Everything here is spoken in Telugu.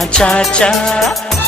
cha cha cha